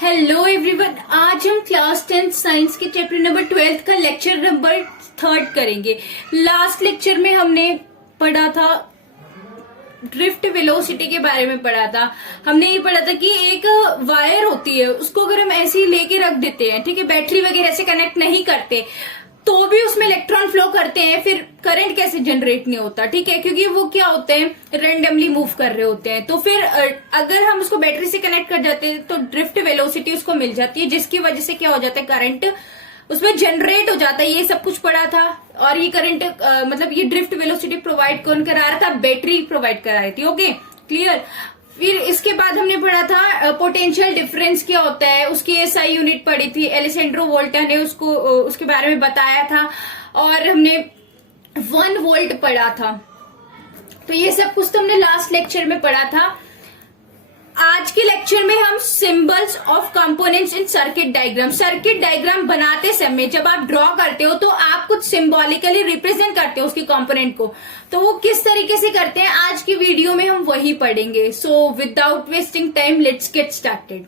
Hello everyone, आज हम class 10 science के चैप्टर नंबर 12 का लेक्चर नंबर 3 करेंगे। लास्ट लेक्चर में हमने पढ़ा था ड्रिफ्ट वेलोसिटी के बारे में पढ़ा था। हमने ये पढ़ा था कि एक वायर होती है, उसको अगर हम ऐसे ही लेके रख देते हैं, ठीक है, बैटरी वगैरह से कनेक्ट नहीं करते तो भी उसमें इलेक्ट्रॉन फ्लो करते हैं, फिर करंट कैसे जनरेट नहीं होता, ठीक है, क्योंकि वो क्या होते हैं, रेंडमली मूव कर रहे होते हैं। तो फिर अगर हम उसको बैटरी से कनेक्ट कर जाते हैं तो ड्रिफ्ट वेलोसिटी उसको मिल जाती है, जिसकी वजह से क्या हो जाता है, करंट उसमें जनरेट हो जाता है। ये सब कुछ पढ़ा था। और ये करंट मतलब ये ड्रिफ्ट वेलोसिटी प्रोवाइड कौन करा रहा था, बैटरी प्रोवाइड करा रही थी। Okay, clear. फिर इसके बाद हमने पढ़ा था पोटेंशियल डिफरेंस क्या होता है, उसकी एसआई यूनिट पढ़ी थी, एलेसेंड्रो वोल्टा ने उसको उसके बारे में बताया था। और हमने 1 वोल्ट पढ़ा था। तो ये सब कुछ तो हमने लास्ट लेक्चर में पढ़ा था। आज के लेक्चर में हम symbols of components in circuit diagram, circuit diagram बनाते समय जब आप ड्रॉ करते हो तो आप कुछ सिंबॉलिकली रिप्रेजेंट करते हो उसकी कंपोनेंट को, तो वो किस तरीके से करते हैं आज की वीडियो में हम वही पढ़ेंगे। So without wasting time let's get started.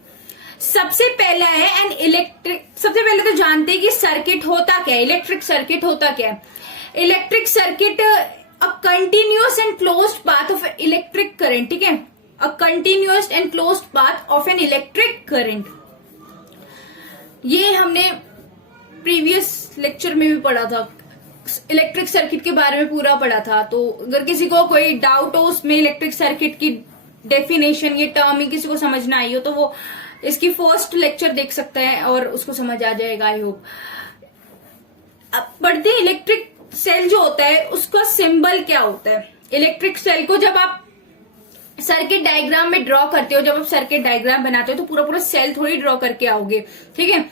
सबसे पहला है एन इलेक्ट्रिक। सबसे पहले तो जानते हैं कि सर्किट होता क्या है, इलेक्ट्रिक सर्किट होता क्या है। Electric circuit a continuous and closed path of electric current, ठीक है, a continuous and closed path of an electric current। ये हमने प्रीवियस लेक्चर में भी पढ़ा था, इलेक्ट्रिक सर्किट के बारे में पूरा पढ़ा था। तो अगर किसी को कोई डाउट हो उसमें इलेक्ट्रिक सर्किट की डेफिनेशन, ये टर्म ही किसी को समझ ना आई हो तो वो इसकी फर्स्ट लेक्चर देख सकता है और उसको समझ आ जाएगा, आई होप। अब पढ़ते हैं इलेक्ट्रिक सेल जो होता है उसका सिंबल क्या होता है। इलेक्ट्रिक सेल को जब आप सर्किट डायग्राम में ड्रॉ करते हो, जब आप सर्किट डायग्राम बनाते हो तो पूरा पूरा सेल थोड़ी ड्रॉ करके आओगे, ठीक है,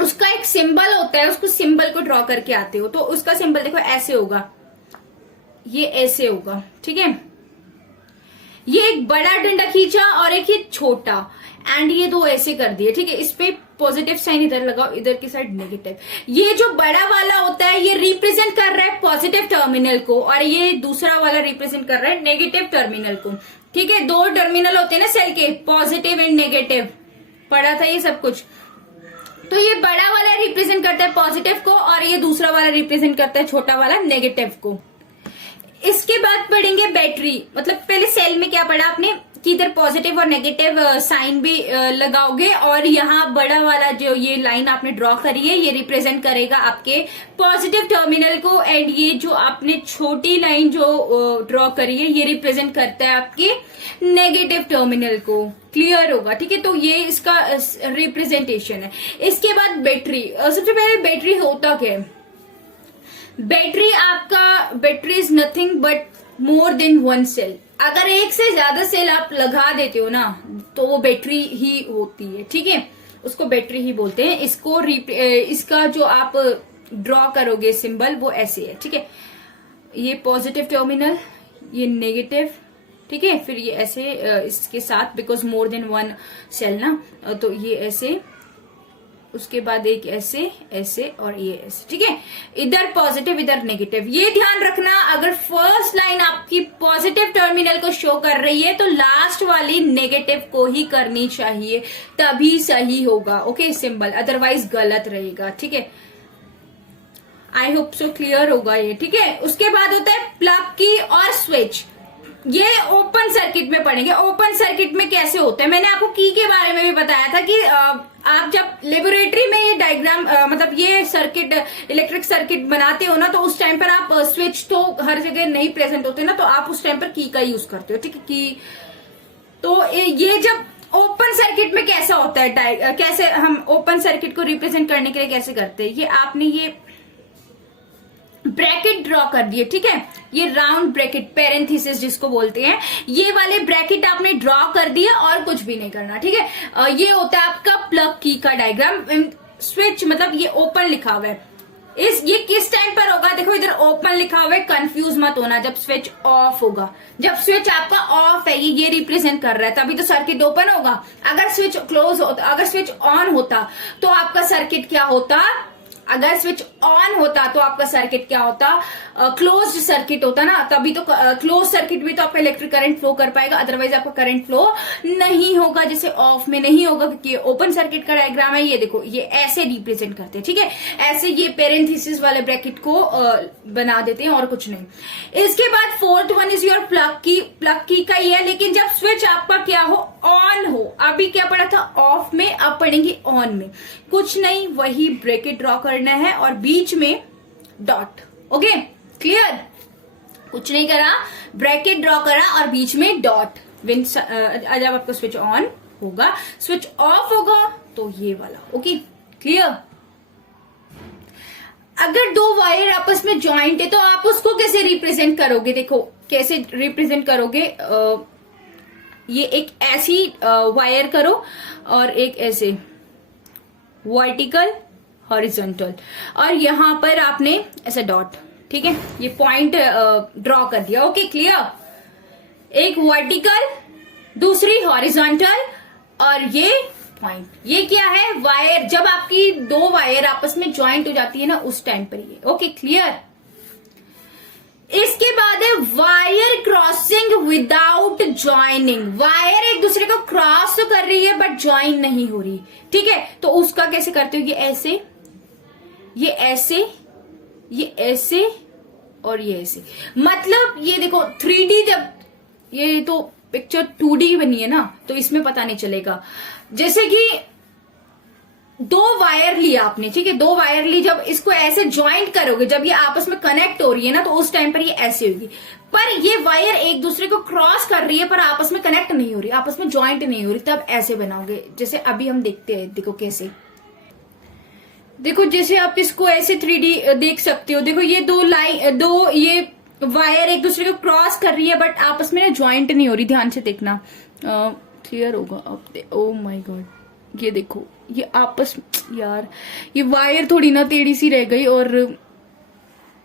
उसका एक सिंबल होता है, उसको सिंबल को ड्रॉ करके आते हो। तो उसका सिंबल देखो ऐसे होगा, ये ऐसे होगा, ठीक है, ये एक बड़ा डंडा खींचा और एक ये छोटा, एंड ये दो ऐसे कर दिए, ठीक है। इस पे पॉजिटिव साइन इधर लगाओ, इधर की साइड नेगेटिव। ये जो बड़ा वाला होता है ये रिप्रेजेंट कर रहा है पॉजिटिव टर्मिनल को, और ये दूसरा वाला रिप्रेजेंट कर रहा है नेगेटिव टर्मिनल को, ठीक है। 2 टर्मिनल होते हैं ना सेल के, पॉजिटिव एंड नेगेटिव, पढ़ा था ये सब कुछ। तो ये बड़ा वाला रिप्रेजेंट करता है पॉजिटिव को और ये दूसरा वाला रिप्रेजेंट करता है छोटा वाला नेगेटिव को। इसके बाद पढ़ेंगे बैटरी, मतलब पहले सेल में क्या पढ़ा आपने कि इधर पॉजिटिव और नेगेटिव साइन भी लगाओगे, और यहाँ बड़ा वाला जो ये लाइन आपने ड्रॉ करी है ये रिप्रेजेंट करेगा आपके पॉजिटिव टर्मिनल को, एंड ये जो आपने छोटी लाइन जो ड्रॉ करी है ये रिप्रेजेंट करता है आपके नेगेटिव टर्मिनल को। क्लियर होगा, ठीक है। तो ये इसका रिप्रेजेंटेशन है। इसके बाद बैटरी। सबसे पहले बैटरी होता क्या है। बैटरी आपका, battery is nothing but more than 1 cell. अगर एक से ज्यादा सेल आप लगा देते हो ना तो वो बैटरी ही होती है, ठीक है, उसको बैटरी ही बोलते हैं। इसका जो आप ड्रॉ करोगे सिंबल वो ऐसे है, ठीक है, ये पॉजिटिव टर्मिनल, ये नेगेटिव, ठीक है, फिर ये ऐसे इसके साथ, बिकॉज मोर देन 1 सेल ना, तो ये ऐसे, उसके बाद एक ऐसे ऐसे और ये ऐसे, ठीक है, इधर पॉजिटिव इधर नेगेटिव। ये ध्यान रखना, अगर फर्स्ट लाइन आपकी पॉजिटिव टर्मिनल को शो कर रही है तो लास्ट वाली नेगेटिव को ही करनी चाहिए, तभी सही होगा, ओके, सिंबल, अदरवाइज गलत रहेगा, ठीक है। आई होप सो क्लियर होगा ये, ठीक है। उसके बाद होता है प्लग की और स्विच। ये ओपन सर्किट में पढ़ेंगे। ओपन सर्किट में कैसे होता है, मैंने आपको की के बारे में भी बताया था कि आप जब लेबोरेटरी में ये डायग्राम मतलब ये सर्किट, इलेक्ट्रिक सर्किट बनाते हो ना, तो उस टाइम पर आप स्विच तो हर जगह नहीं प्रेजेंट होते ना, तो आप उस टाइम पर की का यूज करते हो, ठीक है, की। तो ये जब ओपन सर्किट में कैसा होता है, कैसे हम ओपन सर्किट को रिप्रेजेंट करने के लिए कैसे करते हैं, ये आपने ये ब्रैकेट ड्रॉ कर दिए, ठीक है, ये राउंड ब्रैकेट, पैरेंथेसिस जिसको बोलते हैं, ये वाले ब्रैकेट आपने ड्रॉ कर दिए और कुछ भी नहीं करना, ठीक है। ये होता है आपका प्लग की का डायग्राम। स्विच मतलब ये ओपन लिखा हुआ है, ये किस टाइम पर होगा, देखो इधर ओपन लिखा हुआ है, कंफ्यूज मत होना, जब स्विच ऑफ होगा। जब स्विच आपका ऑफ है, ये रिप्रेजेंट कर रहा है, तभी तो सर्किट ओपन होगा। अगर स्विच क्लोज होता, अगर स्विच ऑन होता तो आपका सर्किट क्या होता, अगर स्विच ऑन होता तो आपका सर्किट क्या होता, क्लोज्ड सर्किट होता ना, तभी तो क्लोज सर्किट में तो आपका इलेक्ट्रिक करंट फ्लो कर पाएगा, अदरवाइज आपका करंट फ्लो नहीं होगा, जैसे ऑफ में नहीं होगा, क्योंकि ओपन सर्किट का डायग्राम है। ये देखो, ये ऐसे रिप्रेजेंट करते हैं, ठीक है, ऐसे ये पेरेंथेसिस वाले ब्रैकेट को बना देते हैं और कुछ नहीं। इसके बाद fourth one is your plug की। प्लग की का ये है, लेकिन जब स्विच आपका क्या हो, ऑन हो। अभी क्या पड़ा था, ऑफ में, अब पढ़ेंगे ऑन में। कुछ नहीं, वही ब्रैकेट ड्रॉ करना है और बीच में डॉट। Okay, clear? कुछ नहीं करा, ब्रैकेट ड्रॉ करा और बीच में डॉट। जब आपका स्विच ऑन होगा, स्विच ऑफ होगा तो ये वाला। Okay, clear? अगर दो वायर आपस में ज्वाइंट है तो आप उसको कैसे रिप्रेजेंट करोगे? देखो कैसे रिप्रेजेंट करोगे। ये एक ऐसी वायर करो और एक ऐसे वर्टिकल हॉरिजॉन्टल, और यहां पर आपने ऐसा डॉट, ठीक है, ये पॉइंट ड्रॉ कर दिया। Okay, clear? एक वर्टिकल, दूसरी हॉरिजॉन्टल और ये पॉइंट। ये क्या है, वायर। जब आपकी दो वायर आपस में ज्वाइंट हो जाती है ना, उस टाइम पर ये। Okay, clear? इसके बाद है wire crossing without joining. Wire एक दूसरे को क्रॉस तो कर रही है बट ज्वाइन नहीं हो रही, ठीक है, तो उसका कैसे करते हो? ये ऐसे, ये ऐसे, ये ऐसे और ये ऐसे। मतलब ये देखो 3D, जब ये तो पिक्चर 2D बनी है ना, तो इसमें पता नहीं चलेगा। जैसे कि दो वायर लिया आपने, ठीक है, दो वायर ली, जब इसको ऐसे ज्वाइंट करोगे, जब ये आपस में कनेक्ट हो रही है ना, तो उस टाइम पर ये ऐसे होगी। पर ये वायर एक दूसरे को क्रॉस कर रही है पर आपस में कनेक्ट नहीं हो रही, आपस में ज्वाइंट नहीं हो रही, तब ऐसे बनाओगे। जैसे अभी हम देखते हैं, देखो कैसे। देखो जैसे आप इसको ऐसे 3D देख सकते हो। देखो ये दो ये वायर एक दूसरे को क्रॉस कर रही है बट आपस में ना ज्वाइंट नहीं हो रही। ध्यान से देखना, क्लियर होगा अब। ओ माय गॉड, ये देखो, ये आपस, यार ये वायर थोड़ी ना टेढ़ी सी रह गई और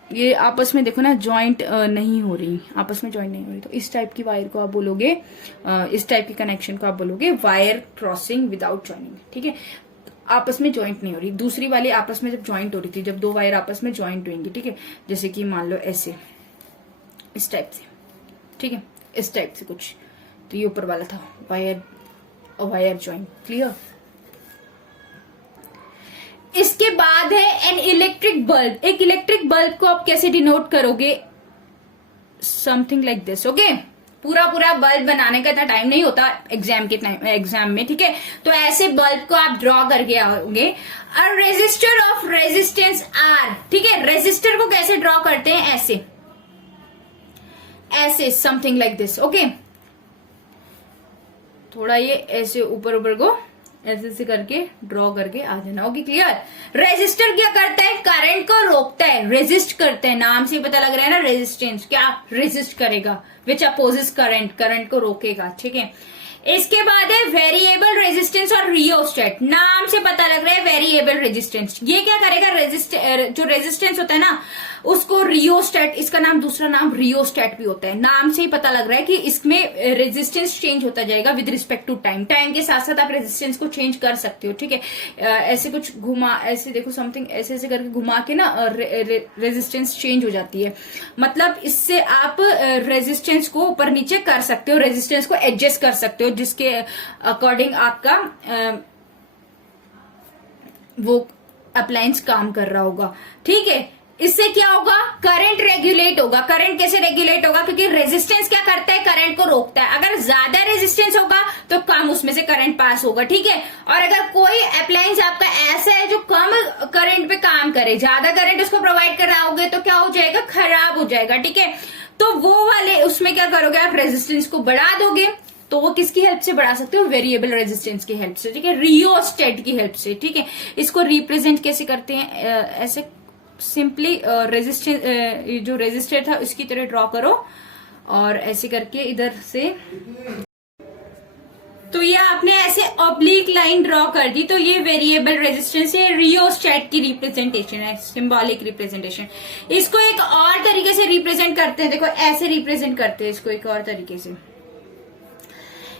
ये आपस में देखो ना ज्वाइंट नहीं हो रही, आपस में ज्वाइंट नहीं हो रही। तो इस टाइप की वायर को आप बोलोगे, इस टाइप की कनेक्शन को आप बोलोगे वायर क्रॉसिंग विदाउट ज्वाइनिंग, ठीक है, आपस में ज्वाइंट नहीं हो रही। दूसरी वाली आपस में जब ज्वाइंट हो रही थी, जब दो वायर आपस में ज्वाइंट होंगी, ठीक है, जैसे कि मान लो ऐसे, इस टाइप से, ठीक है, इस टाइप से कुछ, तो ये ऊपर वाला था वायर ज्वाइंट। क्लियर? इसके बाद है एन इलेक्ट्रिक बल्ब। एक इलेक्ट्रिक बल्ब को आप कैसे डिनोट करोगे? Something like this. ओके, पूरा बल्ब बनाने का इतना टाइम नहीं होता एग्जाम में, ठीक है, तो ऐसे बल्ब को आप ड्रॉ करके आओगे। अ रेजिस्टर ऑफ रेजिस्टेंस आर, ठीक है, रेजिस्टर को कैसे ड्रॉ करते हैं? ऐसे समथिंग लाइक दिस। ओके, थोड़ा ये ऐसे ऊपर को ऐसे करके ड्रॉ करके आ जाना। Okay, clear? रेजिस्टर क्या करता है? करंट को रोकता है, रेजिस्ट करता है, नाम से पता लग रहा है ना, रेजिस्टेंस क्या रेजिस्ट करेगा, विच अपोजेस करंट को रोकेगा, ठीक है। इसके बाद है वेरिएबल रेजिस्टेंस और रियोस्टेट। नाम से पता लग रहा है वेरिएबल रेजिस्टेंस, ये क्या करेगा, जो रेजिस्टेंस होता है ना उसको रियोस्टेट, इसका नाम, दूसरा नाम रियोस्टेट भी होता है। नाम से ही पता लग रहा है कि इसमें रेजिस्टेंस चेंज होता जाएगा with respect to time. Time के साथ साथ आप रेजिस्टेंस को चेंज कर सकते हो, ठीक है, ऐसे कुछ घुमा, ऐसे देखो समथिंग ऐसे करके घुमा के ना रेजिस्टेंस चेंज हो जाती है। मतलब इससे आप रेजिस्टेंस को ऊपर नीचे कर सकते हो, रेजिस्टेंस को एडजस्ट कर सकते हो, जिसके अकॉर्डिंग आपका वो अप्लायंस काम कर रहा होगा, ठीक है। इससे क्या होगा, करंट रेगुलेट होगा। करंट कैसे रेगुलेट होगा? क्योंकि रेजिस्टेंस क्या करता है, करंट को रोकता है। अगर ज्यादा रेजिस्टेंस होगा तो कम उसमें से करंट पास होगा, ठीक है। और अगर कोई अप्लायंस आपका ऐसा है जो कम करंट पे काम करे, ज्यादा करंट उसको प्रोवाइड कर रहा होगे, तो क्या हो जाएगा, खराब हो जाएगा, ठीक है। तो वो वाले उसमें क्या करोगे, आप रेजिस्टेंस को बढ़ा दोगे। तो वो किसकी हेल्प से बढ़ा सकते हो? वेरिएबल रेजिस्टेंस की हेल्प से, ठीक है, रियोस्टेट की हेल्प से, ठीक है। इसको रिप्रेजेंट कैसे करते हैं? ऐसे सिंपली रेजिस्टेंस, जो रेजिस्टर था उसकी तरह ड्रॉ करो और ऐसे करके इधर से, तो ये आपने ऐसे ऑब्लिक लाइन ड्रॉ कर दी, तो ये वेरिएबल रेजिस्टेंस है, रियोस्टेट की रिप्रेजेंटेशन है, सिंबॉलिक रिप्रेजेंटेशन। इसको एक और तरीके से रिप्रेजेंट करते हैं, देखो ऐसे रिप्रेजेंट करते हैं इसको एक और तरीके से।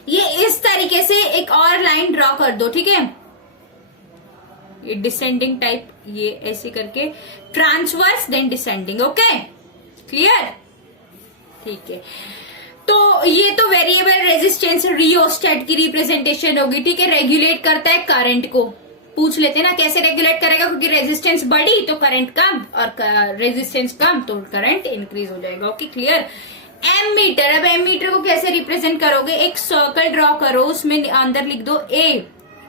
ये इस तरीके से एक और लाइन ड्रॉ कर दो, ठीक है, ये डिसेंडिंग टाइप ये ऐसे करके transverse then descending. Okay clear, ठीक है। तो ये तो वेरिएबल रेजिस्टेंस रियोस्टेट की रिप्रेजेंटेशन होगी, ठीक है। रेगुलेट करता है करंट को, पूछ लेते ना कैसे रेगुलेट करेगा, क्योंकि रेजिस्टेंस बढ़ी तो करंट कम और रेजिस्टेंस कम तो करंट इंक्रीज हो जाएगा। Okay clear. एमीटर, अब एमीटर को कैसे रिप्रेजेंट करोगे, एक सर्कल ड्रॉ करो, उसमें अंदर लिख दो ए,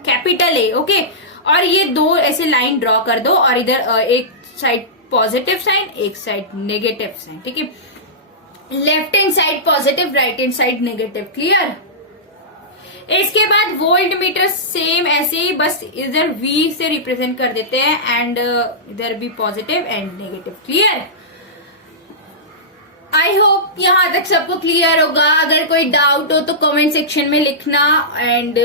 कैपिटल ए, ओके। और ये दो ऐसे लाइन ड्रॉ कर दो और इधर एक साइड पॉजिटिव साइन, एक साइड नेगेटिव साइन, ठीक है। Left hand side positive, right hand side negative, clear. इसके बाद वोल्ट मीटर सेम ऐसे ही, बस इधर V से रिप्रेजेंट कर देते हैं एंड इधर भी positive and negative, clear. I hope यहां तक सबको क्लियर होगा। अगर कोई डाउट हो तो कमेंट सेक्शन में लिखना एंड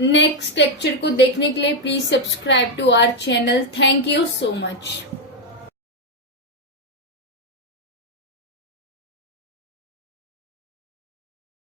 नेक्स्ट लेक्चर को देखने के लिए please subscribe to our channel. Thank you so much.